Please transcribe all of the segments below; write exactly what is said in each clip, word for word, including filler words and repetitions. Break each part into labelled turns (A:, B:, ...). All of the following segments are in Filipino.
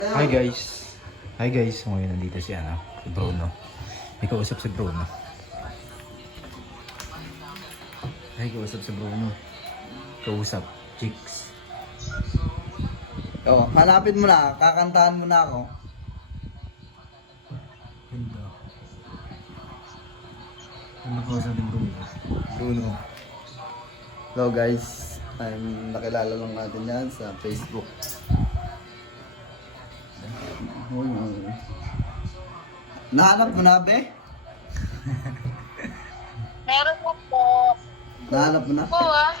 A: Hi guys. Hi guys. Ngayon nandito si ano, si Bruno. May kausap si Bruno. Ay, kausap si Bruno. Kausap. Chicks.
B: Oh, hanapin mo na, kakantahan mo na ako.
A: Ganda. Ano kausap ni Bruno? Bruno.
B: Hello guys, I'm nakilala lang natin yan sa Facebook. Hmm. Nahanap mo na, be?
C: Meron mo po.
B: Nahanap mo na?
C: Po ah.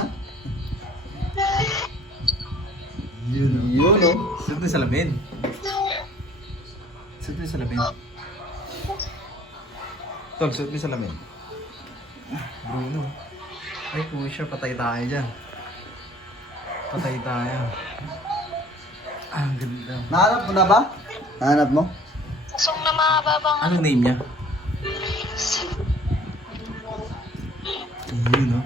A: Yun.
B: Yun, oh.
A: Suot na salamin. Suot na salamin. Tol, suot na salamin. Bruno. Ay, pusha, patay tayo dyan. Patay tayo. Ah, ang ganda.
B: Nahanap mo na ba? Nahanap mo?
C: Kasong na mababang
A: Anong name niya? Yun, no?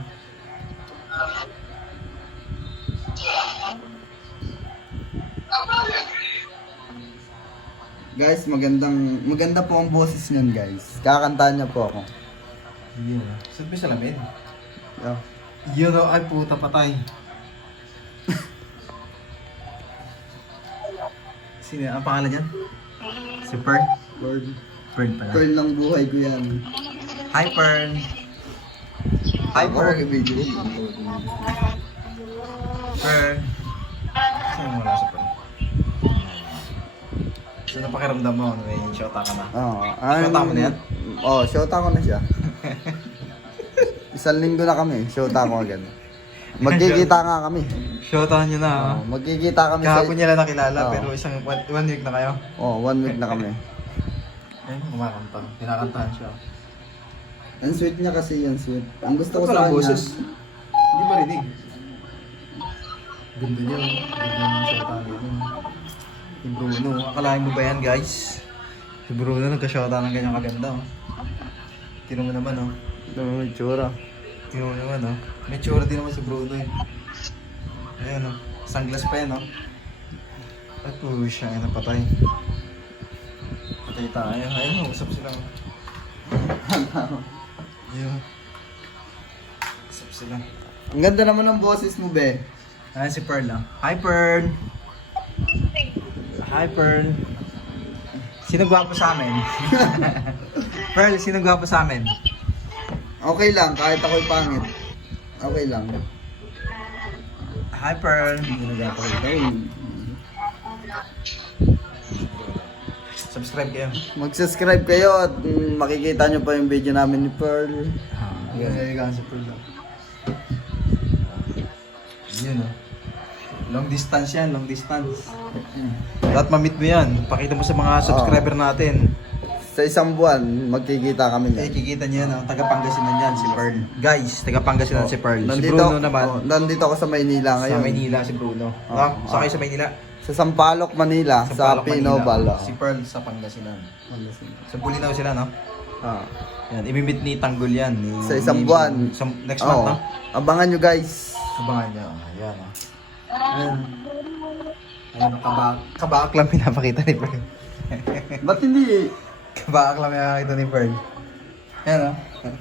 B: Guys, magandang, maganda po ang boses niyan, guys. Kakantahan niya po ako.
A: Yun, no? Suot mo salamin.
B: Oh.
A: Yun, no? Ay, puta, patay. Sino? Ang pangalan niyan? Si Pern?
B: Lord,
A: Pern pala.
B: pearl ng buhay ko yan.
A: Hi, Pern. Hi,
B: Ako,
A: Pern.
B: video.
A: Pern. Saan mo wala si Pern? So, napakiramdam mo, may shota ka na.
B: Oo.
A: Shota mo na yan?
B: Oo, oh, shota ko na siya. Isang linggo na kami, shota ko agad. Magkikita nga kami.
A: Shotahan niyo na, ha?
B: Oh, magkikita kami
A: Kahapon niya lang nakilala,
B: Oo.
A: pero isang one, one week na kayo.
B: Oh, one week na kami.
A: Ayun, kumakanta. Pinakantahan siya.
B: Ang sweet niya kasi yan, sweet. Ang gusto ko
A: Ito
B: sa
A: lang
B: kanya.
A: boses. Hindi marinig. Ganda niya, oh. Ganda ng shotahan niya. Si Bruno, akalain mo ba yan, guys? Si Bruno nagka-shota ng ganyang kaganda, oh. Tino mo naman, oh.
B: Ito mo may tsura.
A: Tino mo naman, oh. May tsura din naman si Bruno, eh. Ayan, oh. Sunglass pa yan, oh. At po siya, ay napatay. Patay tayo. Ayun, oh. Usap sila, oh. Ayun. Usap sila.
B: Ang ganda naman ng boses mo, be.
A: Ayan si Pearl, ah. Hi, Pearl! Hi, Pearl! Sino gwapo sa amin? Pearl, sino gwapo sa amin?
B: Okay lang, kahit ako'y pangit. Okay lang.
A: Hi, Pearl! Subscribe kayo.
B: Mag-subscribe kayo at mm, makikita nyo pa yung video namin ni Pearl.
A: Ah, yan si Pearl, ah. Yun, oh. Long distance yan, long distance. Dapat ma-meet mo yan. Pakita mo sa mga subscriber natin.
B: Sa isang buwan, magkikita kami
A: Eh,
B: niyan.
A: kikita niyo yan, oh. Taga Pangasinan yan, si Pearl. Guys, taga Pangasinan si Pearl. Si
B: Nandito,
A: Bruno naman.
B: oh, nandito ako sa Maynila ngayon.
A: Sa Maynila si Bruno.
B: Oh,
A: Ah,
B: oh.
A: sa kayo sa Maynila?
B: Sa Sampaloc, Manila. Sa,
A: Palok,
B: Pinobal.
A: Manila. Si Pearl sa Pangasinan. Sa Bulinaw sila, no?
B: Ah.
A: Yan, imimit ni Tanggol yan. Ni,
B: Sa isang
A: ni-
B: buwan.
A: Sa, next
B: Oo.
A: month, no?
B: Abangan nyo, guys.
A: Abangan niyo. Oh, yan, oh. Ayan. Ayan, kabak, kabak lang pinapakita ni Pearl.
B: Ba't hindi?
A: Kabak lang pinapakita ni Pearl. Ayan, oh.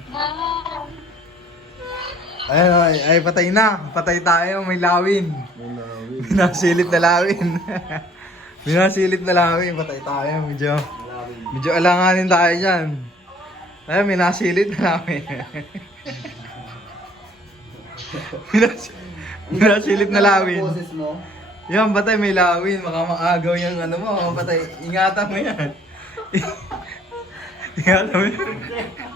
A: Ayan, oh. Ay, ay, patay na. Patay tayo. May lawin. Binasilip na lawin. Binasilip na lawin. Patay tayo. Medyo, medyo alanganin tayo dyan. Ay, minasilip na lawin. Binas, binasilip na lawin.
B: Ang boses mo.
A: Yan, patay, may lawin. Baka maagaw yung ano mo. Patay, ingatan mo yan. Ingatan mo yan.